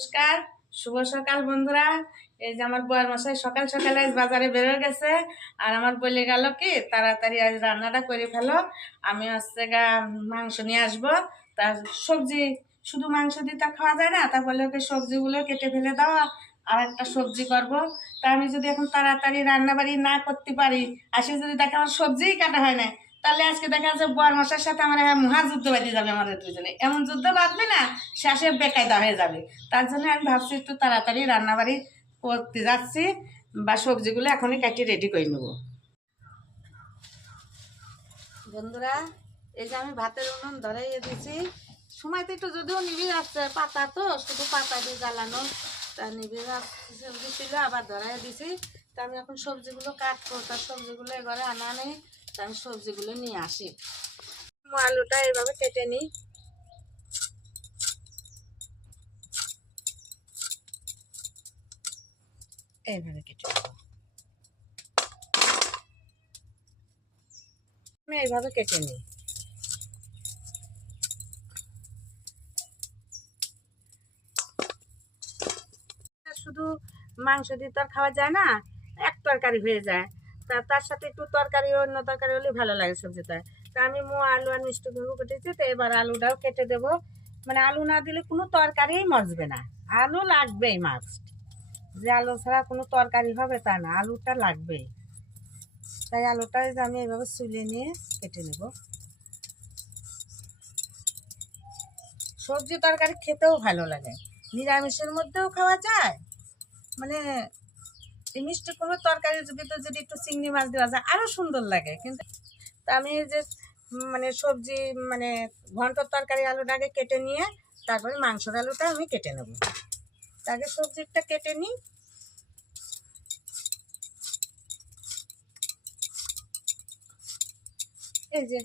নমস্কার, শুভ সকাল বন্ধুরা। এই যে আমার বর মশাই সকাল সকালে আজ বাজারে বেরো গেছে, আর আমার বলে গেল কি তাড়াতাড়ি আজ রান্নাটা করে ফেলো। আমি হচ্ছে মাংস নিয়ে আসবো। তার সবজি, শুধু মাংস দিয়ে তা খাওয়া যায় না, তা বলে ওকে সবজিগুলো কেটে ফেলে দাও, আর একটা সবজি করব। তা আমি যদি এখন তাড়াতাড়ি রান্না বাড়ি না করতে পারি, আসে যদি দেখে আমার সবজিই কাটা হয় না, তাহলে আজকে দেখা যাচ্ছে বর মশার সাথে আমার মহাযুদ্ধ বেঁধে যাবে। আমাদের দুজনে এমন যুদ্ধ বাঁধবে না, শেষে বেকায়দা হয়ে যাবে। তার জন্য আমি ভাবছি একটু তাড়াতাড়ি রান্নাবাড়ি করতে যাচ্ছি, বা সবজিগুলো এখনই কাটিয়ে রেডি করে নেব। বন্ধুরা, এই যে আমি ভাতের উনুন ধরাইয়ে দিয়েছি। সময় তো একটু যদিও নিভে যাচ্ছে, পাতা তো শুধু পাতা দিয়ে জ্বালানো, তা নিভে দিছিল, আবার ধরাইয়ে দিছি। তা আমি এখন সবজিগুলো কাটবো, তার সবজিগুলো এবারে আনা নেই, তা আমি সবজিগুলো নিয়ে আসি। আলুটা এইভাবে কেটে নিই। এইভাবে কেটে আমি এইভাবে কেটে নিই। শুধু মাংস দিয়ে তো আর খাওয়া যায় না, এক তরকারি হয়ে যায়। তার সাথে একটু তরকারি, অন্য তরকারি হলে ভালো লাগে সবজিটা। তা আমি আলু আর মিষ্টি কুমড়ো কেটেছি, তো এবার আলুটাও কেটে দেবো। মানে আলু না দিলে কোনো তরকারিই মজবে না, আলু লাগবেই মাস্ট। যে আলু ছাড়া কোনো তরকারি হবে তা না, আলুটা লাগবেই। তাই আলুটা আমি এইভাবে ছুলে নিয়ে কেটে নেব। সবজি তরকারি খেতেও ভালো লাগে, নিরামিষের মধ্যেও খাওয়া যায়। মানে এই মিষ্টি কুমড়োর তরকারির ভিতরে যদি একটু চিংড়ি মাছ দেওয়া যায় আরও সুন্দর লাগে। কিন্তু তা আমি এই যে সবজি ঘন্টর তরকারি আলুটাকে কেটে নিয়ে তারপরে মাংসের আলুটা আমি কেটে নেব। তাকে সবজিটা কেটে নিই। এই যে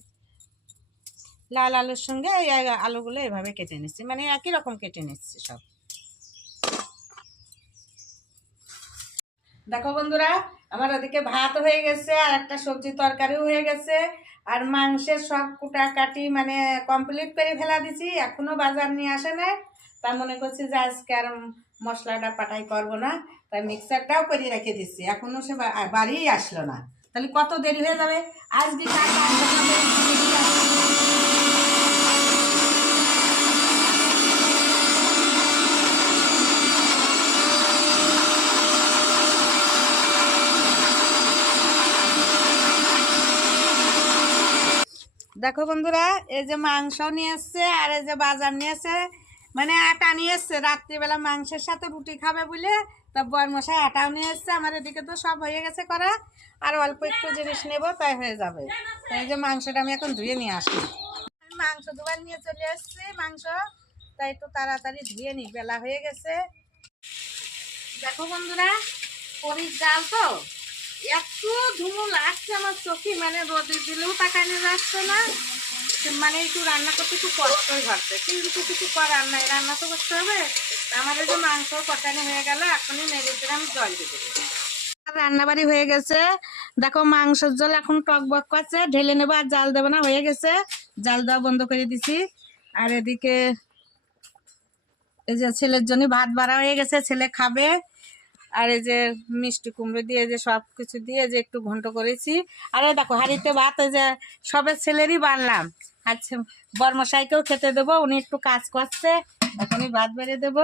লাল আলুর সঙ্গে এই আলুগুলো এভাবে কেটে নিচ্ছি, মানে একই রকম কেটে নিচ্ছি সব। দেখো বন্ধুরা, আমার ওদিকে ভাত হয়ে গেছে, আর একটা সবজি তরকারিও হয়ে গেছে, আর মাংসের সব কুটাকাটি কমপ্লিট করে ফেলা দিছি। এখনো বাজার নিয়ে আসে নাই, তা মনে করছি যে আজকে আর মশলাটা পাটাই করবো না, তাই মিক্সারটাও করে রেখে দিচ্ছি। এখনো সে বাড়িই আসলো না, তাহলে কত দেরি হয়ে যাবে। আজকে দেখো বন্ধুরা, এই যে মাংস নিয়ে এসছে, আর এই যে বাজার নিয়ে এসছে, মানে আটা নিয়ে এসছে। রাত্রিবেলা মাংসের সাথে রুটি খাবে বলে তা বরমশাই আটাও নিয়ে এসছে। আমার এদিকে তো সব হয়ে গেছে করা, আর অল্প একটু জিনিস নেব, তাই হয়ে যাবে। এই যে মাংসটা আমি এখন ধুয়ে নিয়ে আসি। মাংস ধোয়ার নিয়ে চলে এসছি মাংস, তাই একটু তাড়াতাড়ি ধুয়ে নিই, বেলা হয়ে গেছে। দেখো বন্ধুরা, পরির জাল তো এত ধুমু লাগছে আমার চোখে, রোদে দিলেও তাকানো যাচ্ছে না। একটু রান্না করতে একটু কষ্টই হচ্ছে, কিন্তু কিছু করার নাই, রান্না তো করতে হবে। আমাদের যে মাংস কষানো হয়ে গেল, এখনই নেড়ে আমি জল দিয়ে দেবো। রান্নাবাড়ি হয়ে গেছে। দেখো মাংসের জল এখন টক বক করছে, ঢেলে নেবো, আর জাল দেবো না, হয়ে গেছে। জাল দেওয়া বন্ধ করে দিছি। আর এদিকে এই যে ছেলের জন্য ভাত বাড়া হয়ে গেছে, ছেলে খাবে। আর এই যে মিষ্টি কুমড়ো দিয়ে যে সব কিছু দিয়ে যে একটু ঘন্ট করেছি। আর এই দেখো হাঁড়িতে ভাত, এই যে সবের ছেলেরই বাড়লাম। আচ্ছা, বরমশাইকেও খেতে দেবো, উনি একটু কাজ করছে, এখনই ভাত বেড়ে দেবো।